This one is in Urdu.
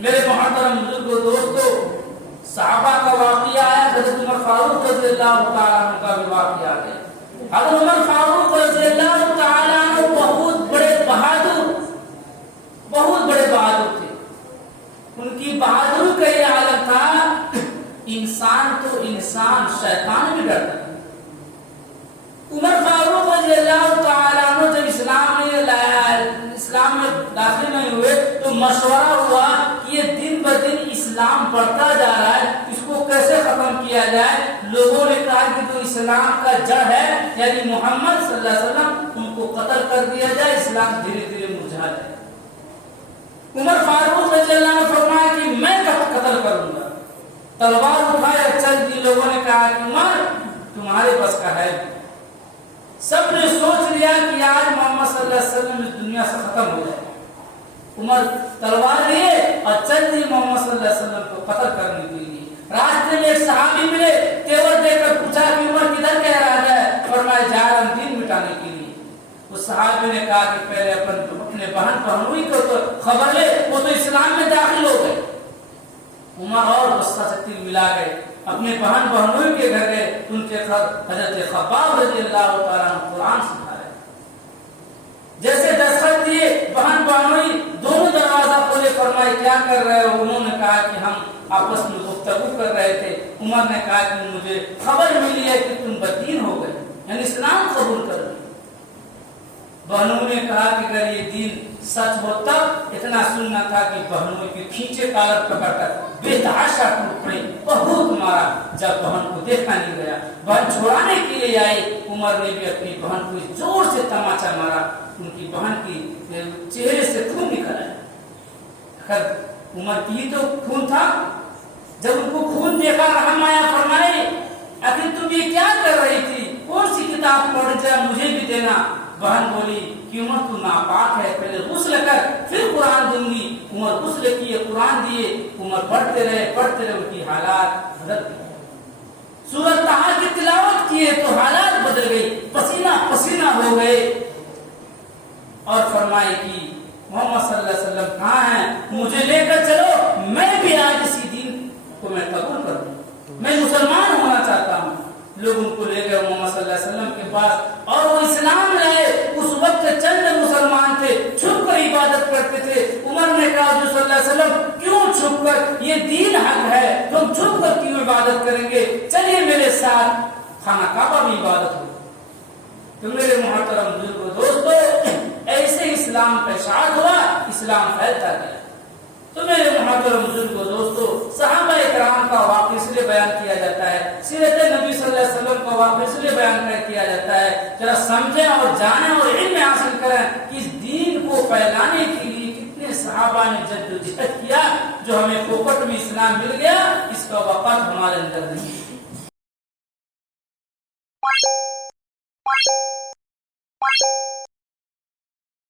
میرے محترم بزرگوں دوستوں، صحابہ کا واقعہ آیا، حضرت عمر فاروق رضی اللہ تعالیٰ عنہ کا بھی واقعہ آ گیا۔ حضرت عمر فاروق رضی اللہ تعالیٰ عنہ بہت بڑے بہادر تھے۔ ان کی بہادری کا یہ عالم تھا، انسان تو انسان، شیطان بھی ڈرتا ہے۔ عمر فاروق رضی اللہ تعالیٰ عنہ جب اسلام میں داخل نہیں ہوئے تو مشورہ ہوا کہ یہ دن بدن اسلام بڑھتا جا رہا ہے، اس کو کیسے ختم کیا جائے۔ لوگوں نے کہا کہ جو اسلام کا جڑ ہے یعنی محمد صلی اللہ علیہ وسلم، ان کو قتل کر دیا جائے، اسلام دھیرے دھیرے مرجھا جائے۔ عمر فاروق رضی اللہ عنہ فرمایا کہ میں قتل کروں گا، تلوار اٹھائے۔ چند لوگوں نے کہا کہ عمر تمہارے بس کا ہے۔ سب نے سوچ لیا کہ آج محمد صلی اللہ علیہ وسلم اس دنیا سے ختم ہو جائے۔ عمر تلوار لیے اور چل دیے محمد صلی اللہ علیہ وسلم کو قتل کرنے کے لیے۔ راستے میں ایک صحابی ملے، تیور دے کر پوچھا کہ عمر کدھر کہہ رہا ہے؟ فرمایا جا رہا ہوں دین مٹانے کے لیے۔ اس صحابی نے کہا کہ پہلے اپنے بہن بہنوئی کو تو خبر لے، وہ تو اسلام میں داخل ہو گئے۔ عمر اور غصہ سے تل ملا گئے، اپنے بہن بہنوئی کے گھر گئے، ان کے ساتھ حضرت خباب رضی اللہ تعالیٰ عنہ قرآن سنا رہے۔ جیسے دستخط دیے، بہن بہنوئی دونوں دروازہ کھولے، فرمائے کیا کر رہے ہو؟ انہوں نے کہا کہ ہم آپس میں گفتگو کر رہے تھے۔ عمر نے کہا کہ مجھے خبر ملی ہے کہ تم بددین ہو گئے، یعنی اسلام قبول کر لیا۔ بہنوں نے کہا کہ اگر یہ دین سچ ہو تب اتنا سننا تھا کہ بہنوں کے کھینچے کالر پکڑ کر بے تحاشا ٹوٹ پڑی، بہت مارا۔ جب بہن کو دیکھا نہیں گیا، بہن چھوڑانے کے لیے آئی، عمر نے بھی اپنی بہن کو زور سے تماچا مارا، ان کی بہن کی چہرے سے خون نکل آیا۔ عمر کی تو خون تھا، جب ان کو خون دیکھا رحم آیا، فرمائے آخر تم یہ کیا کر رہی تھی؟ کون سی کتاب پڑھ جائے مجھے بھی دینا۔ بہن بولی کہ عمر تو ناپاک ہے، پہلے غسل کر پھر قرآن دوں گی۔ عمر غسل کیے، قرآن دیے، عمر پڑھتے رہے، ان کی حالات بدل گئی۔ سورۃ طٰہٰ کی تلاوت کیے تو حالات بدل گئی، پسینہ پسینہ ہو گئے، اور فرمائے کہ محمد صلی اللہ علیہ وسلم کہاں ہیں؟ مجھے لے کر چلو، میں بھی آج اسی دین کو میں قبول کر دوں، میں مسلمان ہونا چاہتا ہوں۔ لوگ ان کو لے گئے محمد صلی اللہ علیہ وسلم کے پاس، اور وہ اسلام لائے۔ اس وقت چند مسلمان تھے، چھپ کر عبادت کرتے تھے۔ عمر نے کہا جو صلی اللہ علیہ وسلم کیوں چھپ کر؟ یہ دین حق ہے، تم چھپ کر کیوں عبادت کریں گے؟ چلیے میرے ساتھ، خانہ کعبہ میں عبادت ہو۔ تو میرے محترم بزرگوں دوستو، ایسے اسلام کا اشاعت ہوا، اسلام پھیلتا گیا۔ تو میرے محترم بزرگوں دوستو، صحابہ کرام کا واقعہ اس لیے بیان کیا جاتا ہے، سیرت نبی صلی اللہ علیہ وسلم کا واقعہ اس لیے بیان کیا جاتا ہے، ذرا سمجھیں اور جانیں اور علم حاصل کریں کہ اس دین کو پھیلانے کے لیے کتنے صحابہ نے جدوجہد کیا۔ جو ہمیں پوپٹ میں اسلام مل گیا، اس کا وقت ہمارے اندر نہیں۔